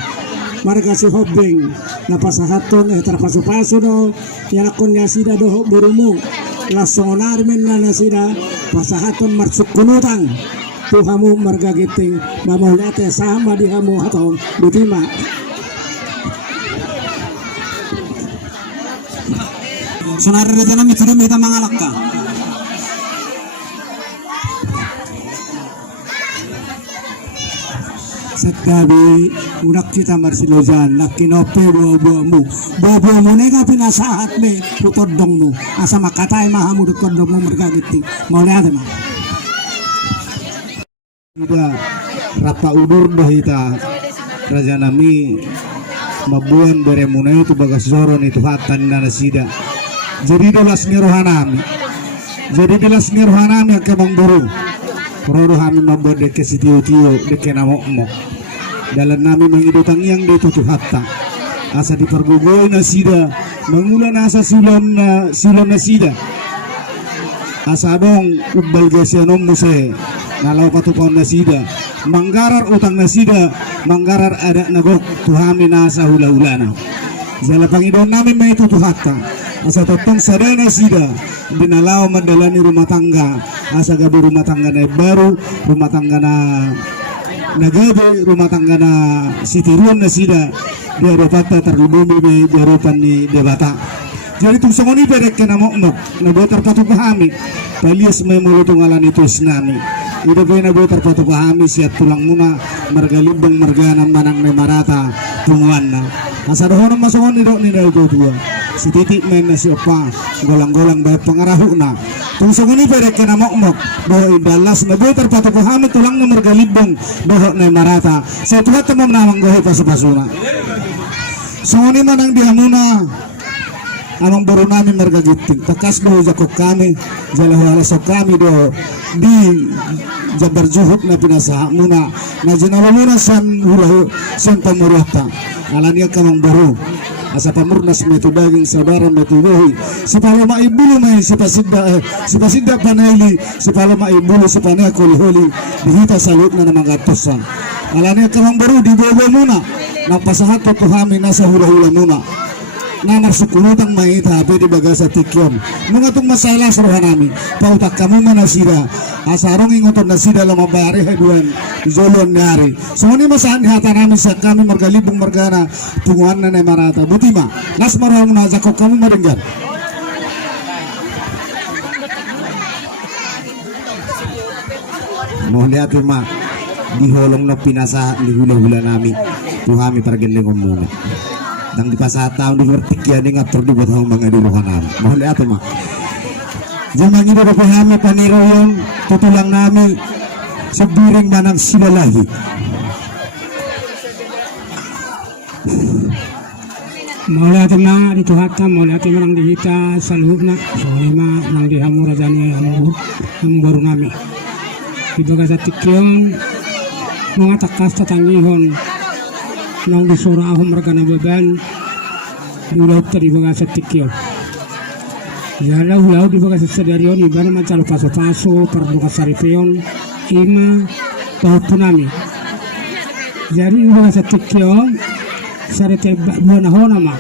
Marga si hobing na pasahaton terpaso-paso do yanakon niya sida do burumu. Lasonar men na sida pasahaton marsuk kunutang. Tu hamu marga giting mamulate sama di hamu haton butima. Sonar reja na mitsudo meta mangalakka. Setabi unak kita marsilojan nakinope buah-buahmu buah-buahmu nega pinasahat me putodong mu asa makatay mahamu putodong mu mergagiti mau lihat mah Ida rapa udur dohita raja nami mabuan beremunai itu bagas zoron itu hatan na sida. Jadi dolas nirohanami. Jadi dolas nirohanami kemang buru. Rodo kami mabuat deke sitio-tio deke namo-mo. Dalam nami mengidutang yang ditutup hatta. Asa dipergugoi na sida mengulan asa sulam na sida. Asa dong ubal gesianom muse nalau patupon na sida. Manggarar utang na sida, manggarar ada nagok tuhami nasa hula-hulana. Zala pangidon namin may tutuhatta. Asa totong sadana sida dinalaw mandalani rumah tangga. Asa gabi rumah tangga na baru, rumah tangga na nagabi, rumah tangga na sitiruan na sida. Dia dapat terlubumi may jarupan ni debata. Jadi tungsong ni pedek kena mokmok na botar patupahami. Palias may mulutong alan itu nami. Ida po na botar patupahami siya tulang muna margalibang margana manang may marata tunguan na. Asa doon ang masongon ni do ni Naldo dua. Si titik men na si opa golang-golang bay pangarahu na. Tungsong ni pedek kena mokmok do idalas na botar patupahami tulang na margalibang doho na marata. Sa tuhat tamam namang gohe pasupasuna. So ni manang dihamuna amang baru namin margagiting takas mo jakok kami jalawala sa kami do di jabar juhut na pinasa muna na jinawa muna san hulahu san pamurata alanya kamang baru asa pamurnas metu daging saudara metu dohi si palama ibulu may si pasidda paneli si palama ibulu si panaya kulihuli dihita salut na namang atosa alanya kamang baru di bobo muna napasahat patuhami nasa hula-hula muna na narsukulutan may itabi di baga sa tikyon. Nung atong masala sa rohan namin, pautak kamo manasira, asarong ingoton na sida lamabari haduan, izolon nari. So ni masahan hata namin sa kami margalibong margana, tunguan na marata. Butima, nas marahong na zakok kamo maringgan. Mohon lihat ma, di holong na pinasa, di hula-hula namin, tuhami para galingong muna. Nang di pasataw di vertikyan ni ngatur di buat mga diluhanan. Mohon lihat mah. Zaman ini bapak kami paniro yung tutulang nami sa biring manang sinalahi. Maulah tema dito hatta maulah tema nang dihita sa loob na so lima nang dihamura dani ang baru nami. Ibaga sa tikyong mga takas tatangihon nang disura ako marga na baban dulaw tadi baga sa tikyo yalaw di baga sa sadaryon iba naman talo paso-paso pardo ka saripeyon ima pahupunami jadi baga sa tikyo sarite buwan na honama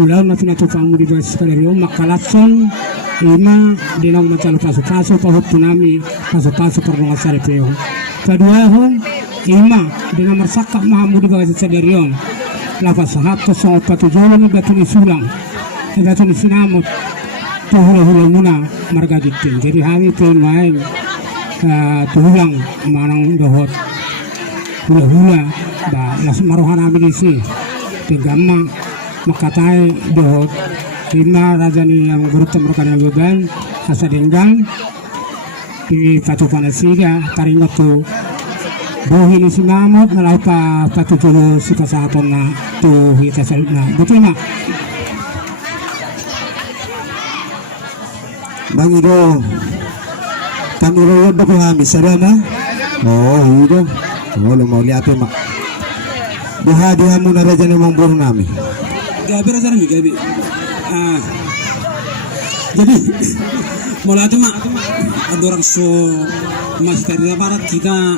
ulaw na pinatupang mo di baga sa sadaryon makalatson ima dinang matalo paso-paso pahupunami paso-paso pardo ka saripeyon kedua hong ima dengan mersakak mahamudi baga sa sadaryon lapas sahato sa patujolo ni batu ni sulang ni batu ni sinamot tuhula-hula muna margagitin jadi kami pun main tuhulang manang dohot hula-hula ba las maruhan namin isi tigama makatay dohot ima raja ni yang berutam rekan beban asa denggang di patupanasiga taringot tu buhi ni si mamot na pa patutulo si pasaton na tuhi tasal na betul na Bang Ido Tanuro ba ko kami sarana? Oh, ito. Oh, mau lihat mak. Diha muna raja namang buru namin. Gabi rasa nami gabi. Jadi mulai itu mak ada orang so masih dari barat kita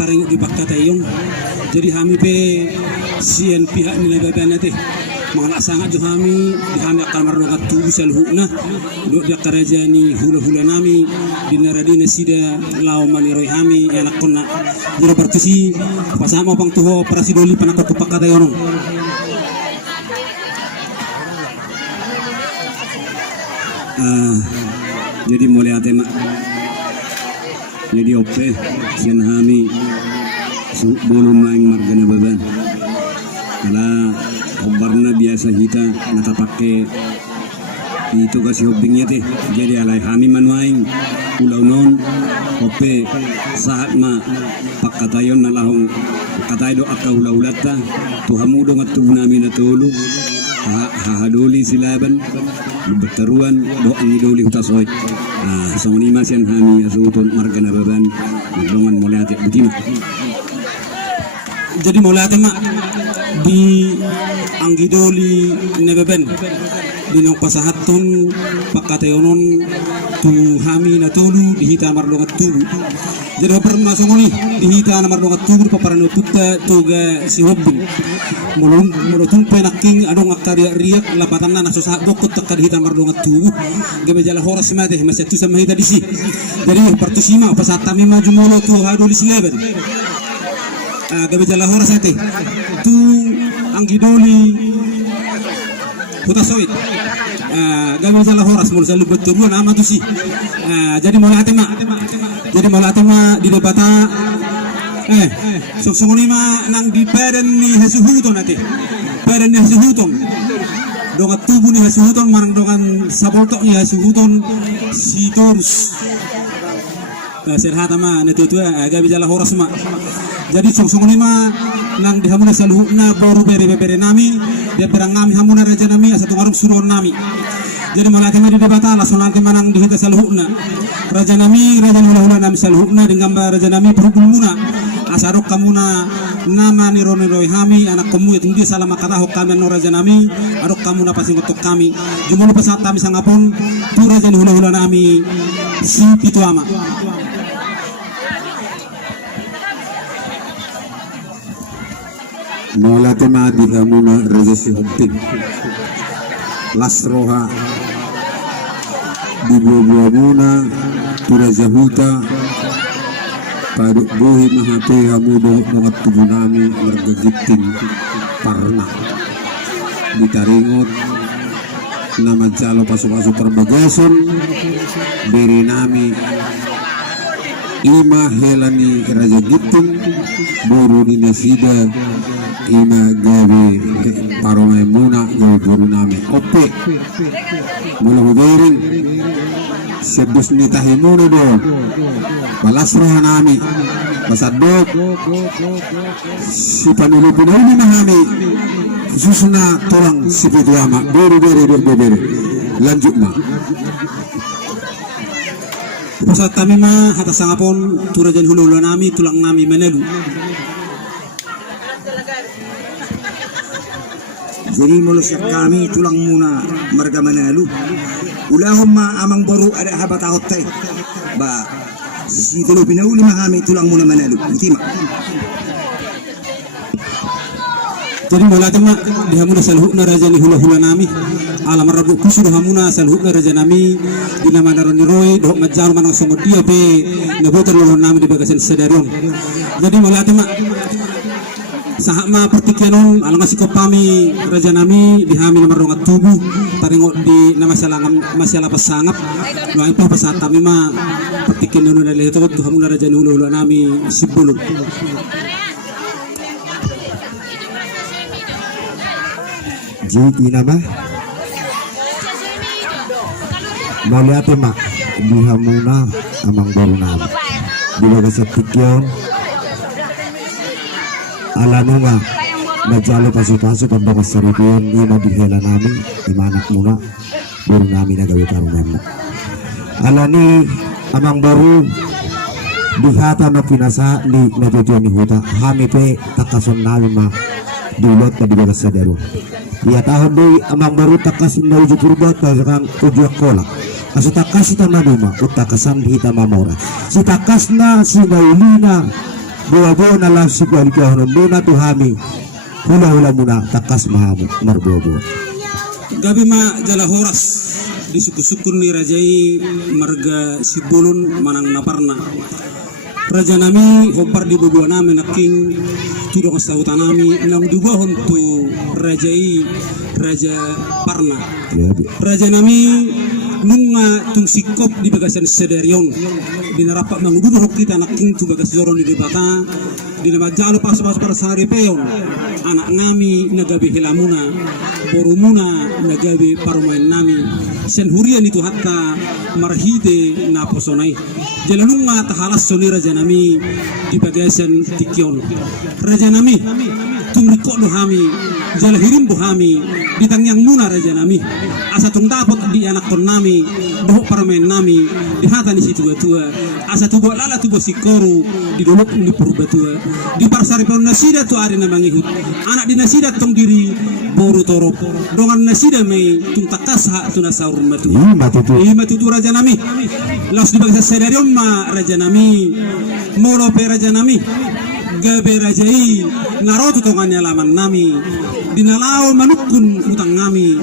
taring di Bakka Tayong. Jadi kami pe sian pihak nilai beban nanti. Malah sangat jo kami akan marlokat tubuh selhukna do dia kerajani hula-hula nami dinaradina sida lau maniroi kami anak kona jero bertusi pasama pang tuho prasidoli panakot Bakka Tayong. Jadi mulai atema jadi ope sian kami belum main margana beban kalau obarna biasa kita nakapake itu kasih hobbingnya teh jadi alai kami manuaing ulau non ope saat ma pakatayon nalahong katay do akka ula-ulata tuhamu do ngatu namin natulu hahaduli silaban bertaruan do angiduli hutasoy so ni masian kami asuton margana beban nagdongan mulai ate begini jadi mulai ate mak di anggidoli nebeben dinong pasahaton pakatayonon tu hami na tulu dihita marlongat tubu jadi masuk ni dihita na marlongat tubu paparano putta tuga si hobbing mulutun penaking adong akarya riak lapatan na nasosa bokot takka dihita marlongat tubu gabe jala horas mate masih tu sama hita disi jadi partusima pasatami maju molo tu hadoli sileben gabe jala horas ate tu anggidoli hutasoit gabe jala horas mul salu beturuan ama tu si jadi mulai atema di debata sok lima nang di peren ni hasuhuton ate peren ni hasuhuton dongan tubuh ni hasuhuton marang dongan saboltok ni hasuhuton si torus serhata ma netutu gabe jala horas ma jadi sok lima nang dihamuna saluhna baru bere nami dia berang nami hamuna raja nami satu ngarung suruh nami jadi malah tema di debata langsung nanti manang dihita saluhna raja nami raja hula nami saluhna dengan raja nami perhubung muna asarok kamuna nama niroi hami anak kamu itu dia salah makata hok kami no raja nami arok kamu na pasing untuk kami jumlah pesat kami sangapun tu raja hula nami si pitu ama Mula tema diha muna raja si hobbing lasroha di buah muna tu raja huta paduk bohi mahape hamudo mga tubuh nami margagiting parna ditaringot nama jalo pasok-pasok perbagason beri nami ima helani raja giting boru di nasida ima gawe paromay muna gawe guru nami ope mula hubayring sebus nitahin muna do malasroha nami masadok si panulupin na nami susuna torang si pituama beri lanjut ma pusat kami ma hata sangapon turajan hula nami tulang nami menelu jadi mulusyak kami tulang muna marga manalu ulahum ma amang baru ada habat ahotte ba si tulu pinauli ma kami tulang muna manalu itima jadi mulai tema dihamuna salhukna raja ni hula nami alam rabu kusur hamuna salhukna raja nami dinama naroni roy dok majal manang somodia pe nebotan lolo nami di bagasan sedarion jadi mulai tema sahama pertikianon alang ngasih kopami raja nami dihami nomor rongat tubuh taringot di nama masalah pasangap no itu pasat kami ma pertikianon dari itu tuh hamuna raja ni hula nami sibulun Jadi nama melihat mak dihamuna amang baru nama bila kesepikian alanunga najalo pasu-pasu pambakas saripian ima dihela nami ima anak muna baru nami nagawi parumemu alani amang baru dihata na pinasa ni natutuan ni huta hami pe takason namin ma dulot na bigagas sa dero iya tahon doy amang baru takasin na ujo purbat pa sakang ujo kolak aso takas ita manuma utakasan hita mamora si takas na si naulina buwa-buwa na lang si kualikahon muna to hami hula-hula muna takas mahamu marbuwa-buwa gabi ma jala horas di suku-sukun ni rajai marga sibulun manang naparna raja nami hopar di bubua nami naking tudong sautan nami nang dubahon tu rajai raja parna raja nami nunga tung sikop di bagasan sederion binarapak mangudubah kita naking tu bagas zoron di debata di nama jalo pas-pas para sari peon anak ngami nagabi hilamuna borumuna nagabi parumain nami sen hurian itu hatta marhide na posonai jalanunga tahalas soni raja nami di bagasan tikion raja nami tumrikok lo hami jala hirim bo hami ditang yang muna raja nami asa tung dapat di anak ton nami dohok parumain nami di hata ni situ tua asa tubo lala tubo sikoru di dolok di purbatua di parsari pon nasida tu ari na mangihut anak di nasida tong diri boru torop dongan nasida mai tung takasa tu nasaur matu matu raja nami las di bagasa sedarion ma raja nami molo pe raja nami gabe rajai narotu tongannya laman nami dinalao manukun utang nami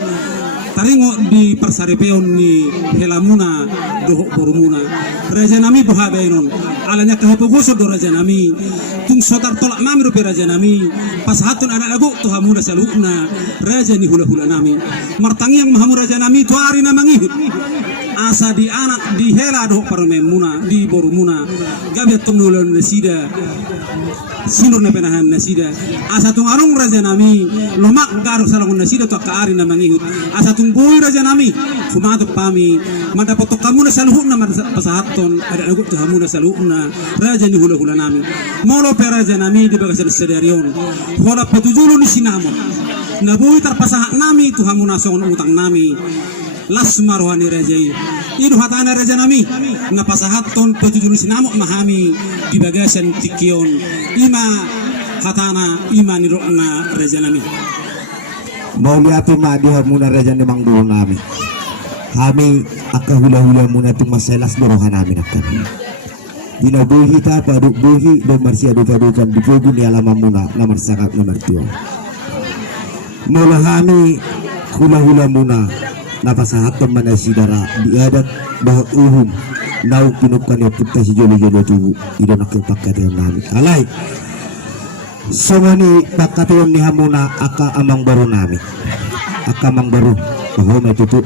taringo di parsarepeon ni helamuna dohok borumuna raja nami bohabenon alanya kahapuguso do raja nami tung sotar tolak nami rupi raja nami pas hatun anak lagu tu hamuna salukna raja ni hula-hula nami martangi yang mahamu raja nami tu hari namangi asa di anak di hela dohok parumemuna di borumuna gabe tumulon nasida sinur na penahan nasida asa tung arung raja nami lomak garu salangun nasida tu akaari na mangihut asa tung boy raja nami kumatok pami madapotok kamu na saluhuk na pasahaton ada agut tu hamu na saluhuk na raja ni hula-hula nami molo pe raja nami di bagasan sedarion hola patujulu ni sinamo na boy tarpasahak nami tu hamu na songon utang nami las marwani rajai idu hatana raja nami na pasahaton patujulu sinamo mahami di bagasan tikion ima hatana ima nirokna raja nami mau lihat ma dia muna raja ni mang dulu nami kami akan hula-hula muna tu masalah dorohan nami nakkan dina buhi ta paduk buhi do marsia do padukan di pugu ni alam muna nomor sangat nomor 2 mula kami hula-hula muna napasahaton mana sidara diadat bahwa nau pinupkan yang kita si jolo-jolo tubuh ida nakil pakatian nami alay songani pakatian ni hamuna aka amang baru nami aka amang baru bahwa may tutup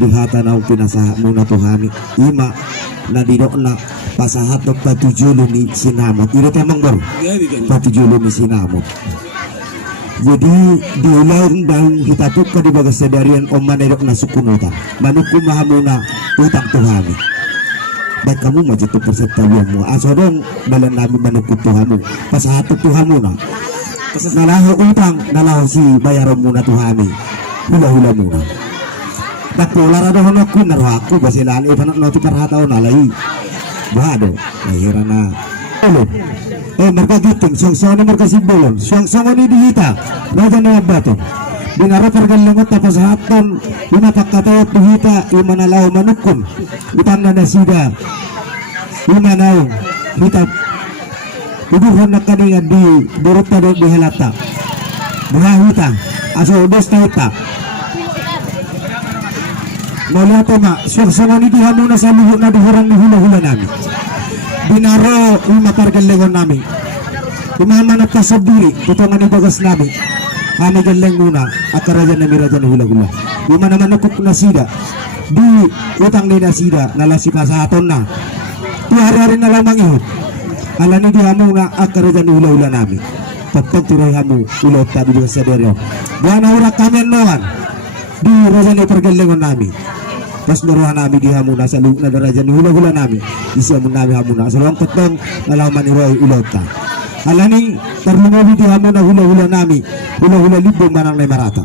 dihata na pinasahat muna to kami ima na didok na pasahat ng patujulo ni sinamot ida amang baru patujulo ni sinamot jadi diulang dahil hitatuk ka di bagas sedarian o manedok na sukunutan manukum mahamuna utang to kami baik kamu mau jatuh persetalianmu asodong balan nabi manukut Tuhanmu pasahat Tuhanmu na nalaho utang nalaho si bayaran muna Tuhami hula-hula muna nakulara doon ako narohaku basilaan ipanak na ito parhataw nalay bahado mahira na mereka giting siyang-siyang mereka simbolon siyang-siyang ni dihita raja na yung bato binara pergalingot tapos haton binapakatayot dihita imanalaw manukun utang na nasida imanaw hita uduhon na kaningan di burut na doon dihelata buhahita aso udos na hita mula po ma siyang-siyang ni diha muna sa luho na duhurang ni hula-hula namin binaro imapargalingon namin umamanap ka sa diri tutungan ni bagas namin kami galing muna at karajan na mirajan hula-hula yung naman nakuk na sida di utang ni nasida nalasipa sa aton na di hari-hari na lamang ihot ala ni di hamo na at karajan ni hula-hula namin pagpagturoy hamo ulot tabi di sa deryo buwan na urak kami noan di rajan ni pergalingon namin pas naruhan namin di hamo na sa loob na darajan ni hula-hula namin isi hamo namin hamo na sa ruang patong nalaman ni Roy ulot ta alani terlumawi di hamo na hula-hula nami hula-hula libo manang na marata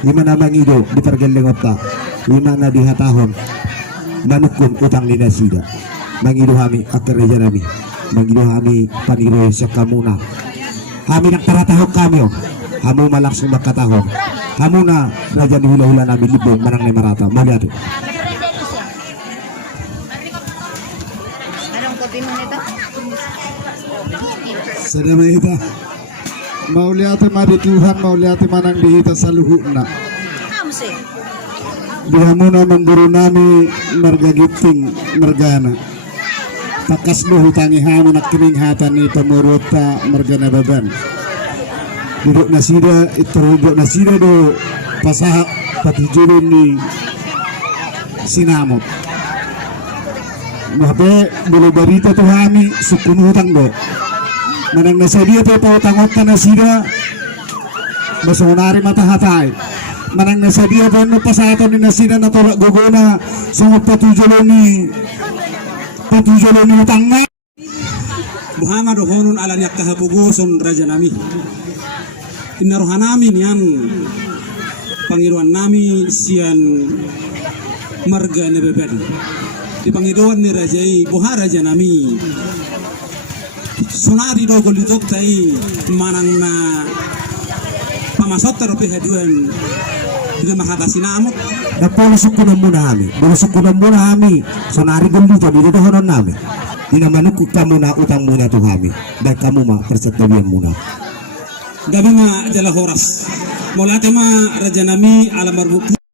lima namang ido di pergalingot ta lima na dihatahon manukun utang lina sida mangidu kami akar reja nami mangidu kami paniro sa kamuna kami nagtaratahok kami hamu malaksong makatahon hamu na raja ni hula-hula nami libong manang ni marata malihat Anong kopi mo nito? Sadama ita. Mauliate mari Tuhan, mauliate manang dihita sa luhuna. Kamsi. Diha muna memburu nami margagiting margana. Pakas mo hutangi hamon at kininghatan ni pamurota margana baban. Duduk na sida, ituruduk na sida do pasaha patijulun ni sinamot. Mabe, bulu barita to hami sukunutang do. Manang nasa dia to pautangot na sida masunari matahatay. Manang nasa dia to no pasato ni nasida na tolak guguna sunggup patujulun ni utang na. Muhammad honun ala nyak kahapuguson raja nami. Inaruhan namin yan pangiruan nami sian marga na bebed. Di pangiruan ni rajai buha raja nami. Sunadi do golitok tay manang na pamasot tarupi haduan dengan mahatasi namot. Napolusok ko na muna kami bulusok ko na muna kami sonari gulito dito namin dinamanukuk kamu na utang muna to kami dahil kamu ma persetawian muna Gabi ma jala horas. Mulate ma raja nami ala marbuk